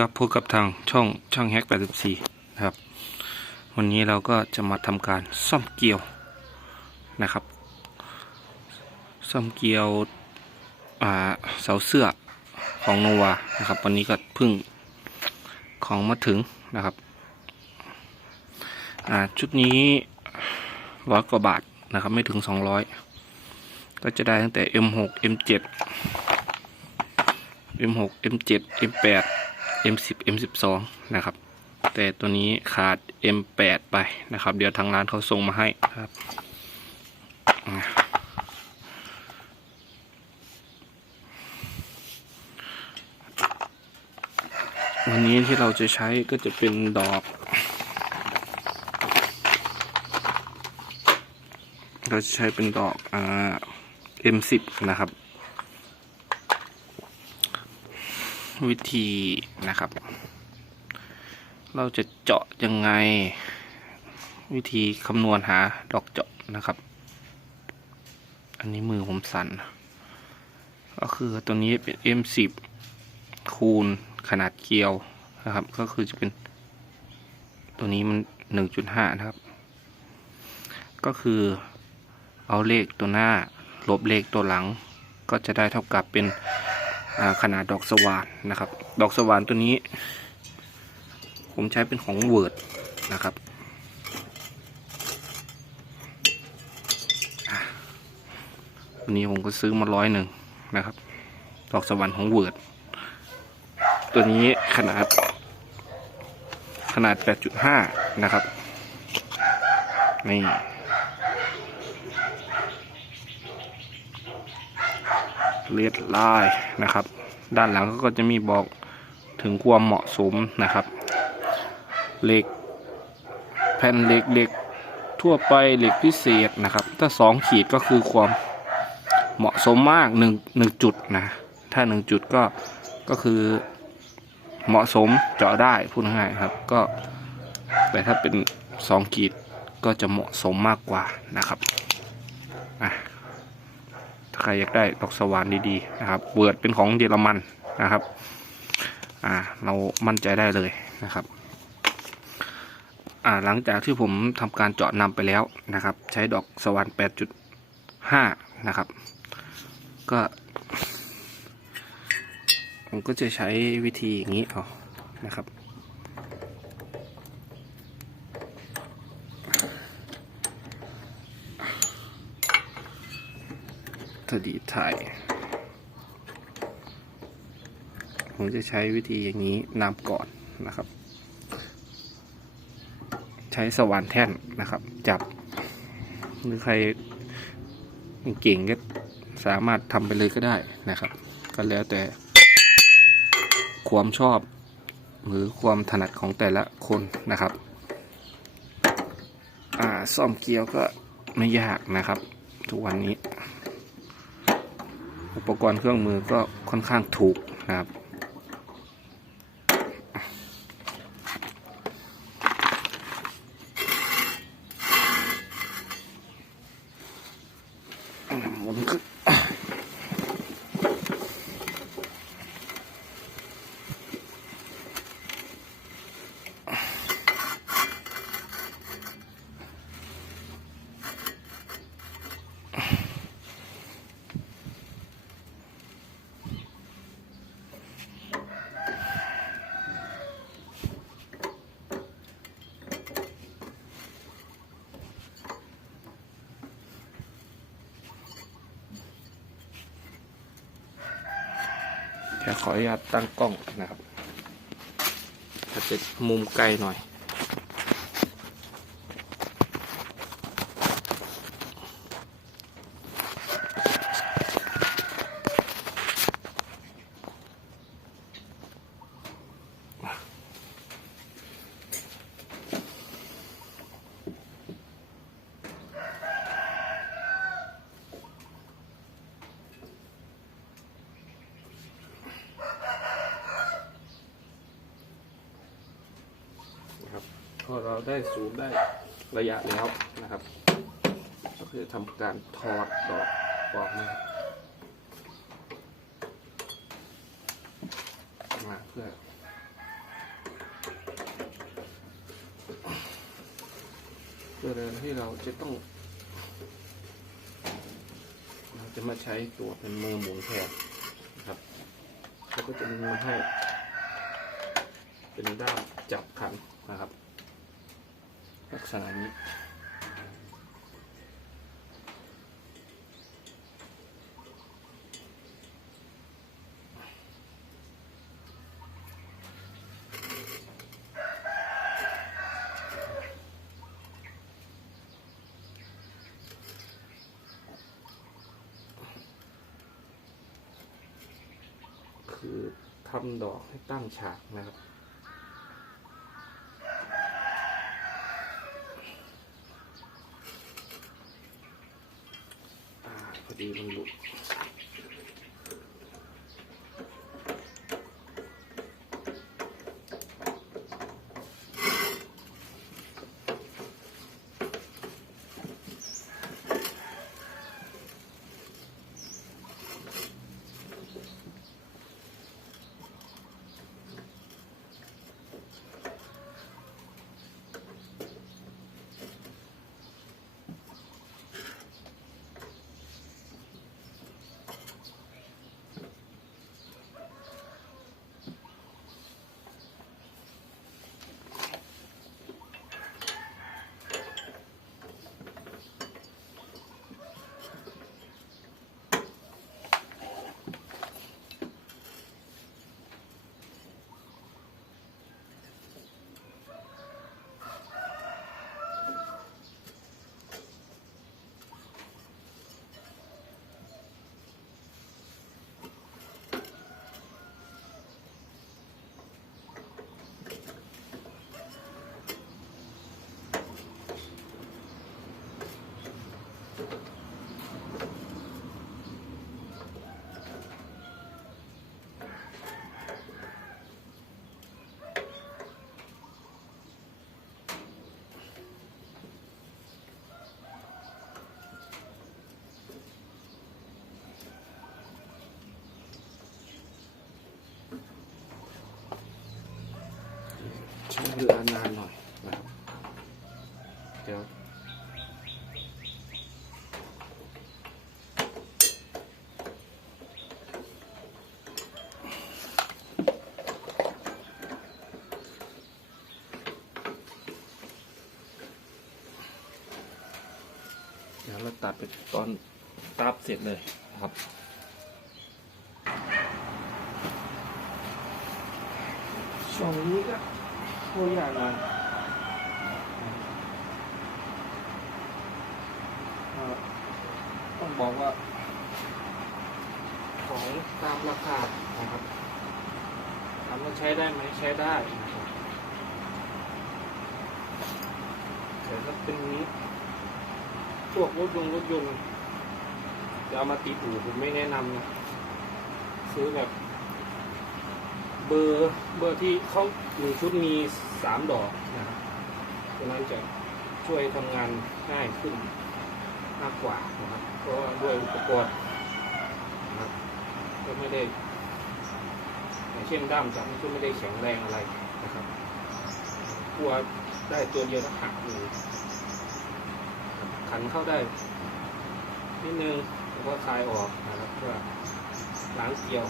ครับพบกับทางช่องช่างแฮก 84 นะครับ วันนี้เราก็จะมาทำการซ่อมเกลียวนะครับ ซ่อมเกลียวเสาเสื้อของโนวานะครับ วันนี้ก็พึ่งของมาถึงนะครับชุดนี้ร้อยกว่าบาทนะครับ ไม่ถึง 200 ก็จะได้ตั้งแต่ M6 M7 M6 M7 M8 M10 M12 นะครับ แต่ตัวนี้ขาด M8 ไปนะครับ เดี๋ยวทางร้านเขาส่งมาให้ครับ วันนี้ที่เราจะใช้ก็จะเป็นดอก เราจะใช้เป็นดอกอ่า M10 นะครับ วิธีนะครับ เราจะเจาะยังไง วิธีคำนวณหาดอกเจาะนะครับ อันนี้มือผมสั่นก็คือตัวนี้เป็น M10 คูณขนาดเกลียวนะครับ ก็คือจะเป็น ตัวนี้มัน 1.5 นะครับ ก็คือเอาเลขตัวหน้า ลบเลขตัวหลัง ก็จะได้เท่ากับเป็น ขนาดดอกสว่านนะครับ ดอกสว่านตัวนี้ ผมใช้เป็นของเวิร์ดนะครับอะตัวนี้ผมก็ซื้อมาร้อยหนึ่งนะครับ ดอกสว่านของเวิร์ด ตัวนี้ขนาด ขนาด 8.5 นะครับ นี่ เลดไลน์นะครับ ด้านหลังก็จะมีบอกถึงความเหมาะสมนะครับเหล็ก แผ่นเหล็กเหล็กทั่วไปเหล็กพิเศษนะครับ ถ้าสองขีดก็คือความเหมาะสมมากหนึ่งหนึ่งจุดนะถ้าหนึ่งจุดก็ก็คือเหมาะสมเจาะได้พูดง่ายๆครับก็แต่ถ้าเป็นสองขีดก็จะเหมาะสมมากกว่านะครับอะ ถ้าใครอยากได้ดอกสว่านดีๆนะครับเวิร์ดเป็นของเยอรมันนะครับ อ่า เรามั่นใจได้เลยนะครับ อ่า หลังจากที่ผมทำการเจาะนำไปแล้วนะครับ ใช้ดอกสว่าน8.5 นะครับ ก็ผมก็จะใช้วิธีอย่างนี้เอานะครับ ถ้าดีถ่ายผมจะใช้วิธีอย่างนี้นำก่อนนะครับ ใช้สว่านแท่นนะครับ จับ หรือใครเก่งก็สามารถทำไปเลยก็ได้นะครับ ก็แล้วแต่ความชอบหรือความถนัดของแต่ละคนนะครับ อ่าซ่อมเกลียวก็ไม่ยากนะครับ ทุกวันนี้ อุปกรณ์เครื่องมือก็ค่อนข้างถูกนะครับ ผมก็ จะขออนุญาตตั้งกล้องนะครับอาจจะมุมไกลหน่อย อเราได้สูงได้ระยะแล้วนะครับ ก็คือทำการถอดดอกออกมาเพื่อเพื่อเดิที่เราจะต้อง เราจะมาใช้ตัวเป็นมือหมุนแทนนะครับเขาก็จะมาให้ เป็นด้ามจับขันนะครับ ลักษณะนี้คือทำดอกให้ตั้งฉากนะครับ ตัดไปตอนตับเสร็จเลยนะครับช่วงนี้ก็ตัวอย่างหน่อยอ่าต้องบอกว่า ของตามราคานะครับถามว่าใช้ได้ไหมใช้ได้นะครับแต่ถ้าเป็น พวกรถยนต์รถยนต์จะเอามาตีหูผมไม่แนะนำนะซื้อแบบ เบอร์เบอร์ที่เขาหนึ่งชุดมีสามดอกนะครับฉะนั้นจะช่วยทำงานง่ายขึ้นมากกว่านะครับเพราะด้วยอุปกรณ์นะครับก็ไม่ได้อย่างเช่นด้ามจับนี่ก็ไม่ได้แข็งแรงอะไรนะครับกลัวได้ตัวเดียวแล้วหักเลย ขันเข้าได้นิดนึงแล้วก็คลายออกนะครับเพื่อล้างเกลียว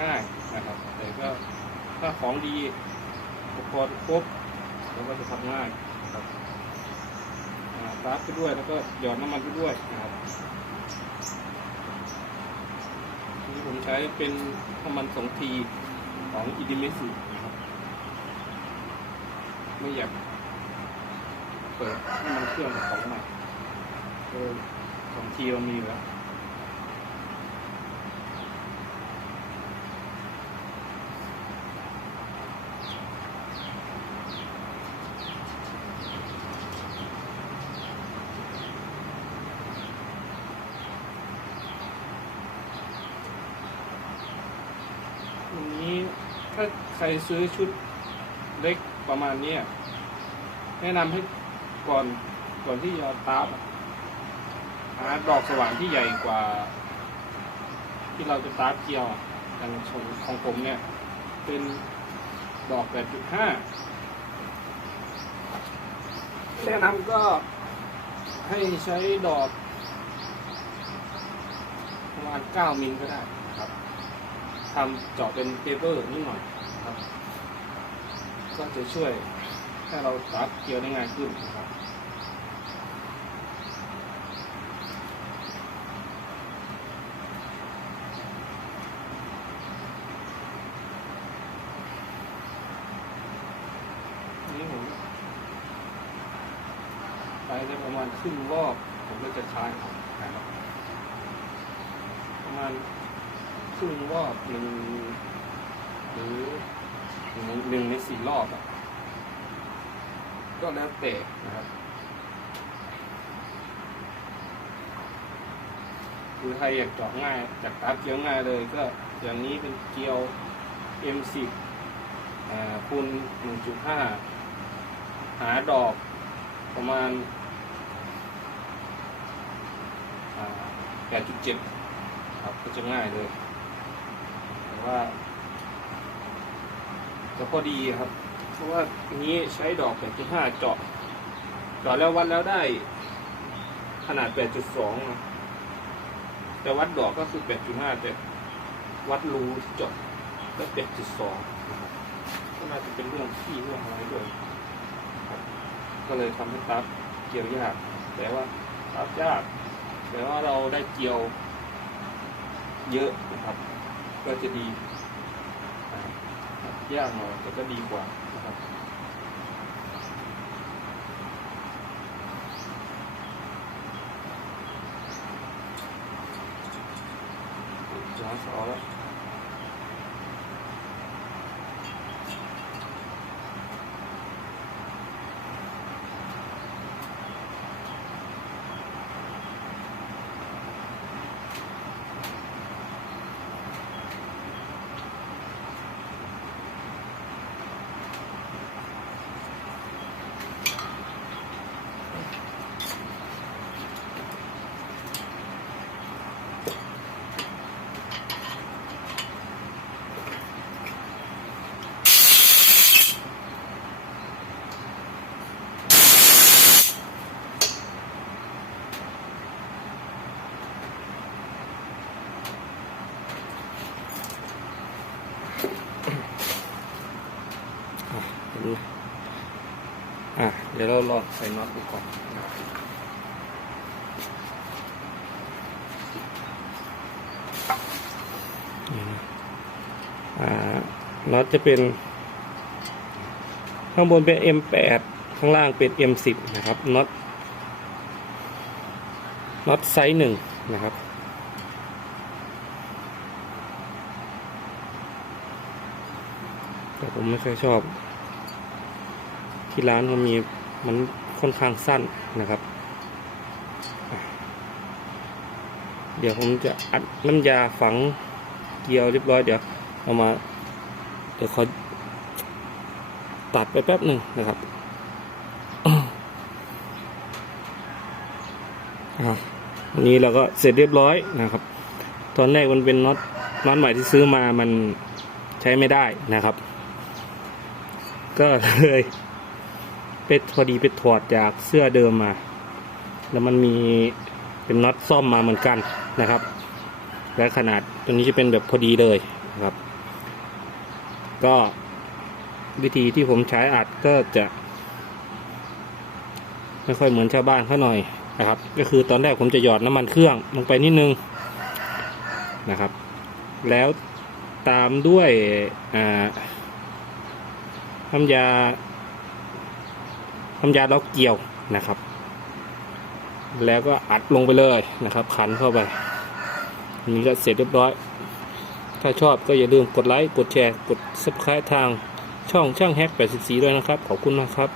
ง่ายนะครับแต่ก็ถ้าของดี ปกรณ์ครบเราก็จะทำง่ายนะครับอ่าร์ไปด้วยแล้วก็หยอดน้ำมันไปด้วยนะครับที่ผมใช้เป็นน้ำมันสองทีของอิดิเมสุนะครับไม่อยากเปิดน้ำมันเครื่องของใหม่เออสองทีเรามีอยู่แล้ว วันนี้ถ้า ใครซื้อชุดเล็กประมาณนี้แนะนำให้ก่อนก่อนที่จะตาร์ฟอะหาดอกสว่านที่ใหญ่กว่า ที่เราจะตาร์เกลียวอย่างของของผมเนี่ย เป็นดอก 8.5 แนะนำก็ให้ใช้ดอกประมาณ 9 มิลก็ได้ครับทำเจาะเป็นเปเปอร์นิดหน่อย ครับ ก็จะช่วยให้เราตัดเกลียวได้ง่ายขึ้นนะครับนี่ผมไปได้ประมาณครึ่งรอบผมก็จะคลาครับประมาณครึ่งรอบหนึ่งหรือ หนึ่งในสี่รอบอะก็แล้วแต่นะครับคือใครอยากเจาะง่าย จากตาเกียวง่ายเลยก็อย่างนี้เป็นเกียว M10 คูณ1.5 หาดอกประมาณ8.7 ครับก็จะง่ายเลยแต่ว่า จะพอดีครับ เพราะว่าอันนี้ใช้ดอก 8.5 เจาะเจาะแล้ววัดแล้วได้ ขนาด 8.2นะแต่วัดดอกก็คือ 8.5 แต่วัดรูเจาะก็8.2นะครับก็น่าจะเป็นเรื่องที่เรื่องอะไรด้วยก็เลยทำให้ตับเกี่ยวยาก แต่ว่าตับยาก แต่ว่าเราได้เกี่ยวเยอะนะครับ ก็จะดี ยากหน่อยแต่ก็ดีกว่านะครับย้อนสอแล้ว อะ เดี๋ยวเราลองใส่น็อตดูก่อนนี่นะอ่าน็อตจะเป็น ข้างบนเป็น M8 ข้างล่างเป็น M10 นะครับน็อตน็อตไซส์หนึ่งนะครับแต่ผมไม่เคอยชอบ ที่ร้านมันมี มันค่อนข้างสั้นนะครับ เดี๋ยวผมจะอัดน้ำยาฝังเกลียวเรียบร้อยเดี๋ยวเอามา เดี๋ยวขอตัดไปแป๊บหนึ่งนะครับอะวันนี้เราก็เสร็จเรียบร้อยนะครับ ตอนแรกมันเป็นน็อตน็อตใหม่ที่ซื้อมามันใช้ไม่ได้นะครับ ก็เลย ไปพอดีไปถอดจากเสื้อเดิมมา แล้วมันมีเป็นน็อตซ่อมมาเหมือนกันนะครับ และขนาดตัวนี้จะเป็นแบบพอดีเลยนะครับ ก็วิธีที่ผมใช้อัดก็จะ ไม่ค่อยเหมือนชาวบ้านเขาหน่อยนะครับ ก็คือตอนแรกผมจะหยอดน้ำมันเครื่องลงไปนิดนึงนะครับ แล้วตามด้วยอ่าน้ำยา น้ำยาล็อกเกี่ยวนะครับ แล้วก็อัดลงไปเลยนะครับ ขันเข้าไปนี่ก็เสร็จเรียบร้อย ถ้าชอบก็อย่าลืมกดไลค์ กดแชร์ กด subscribe ทางช่องช่างแฮก84 ด้วยนะครับ ขอบคุณนะครับ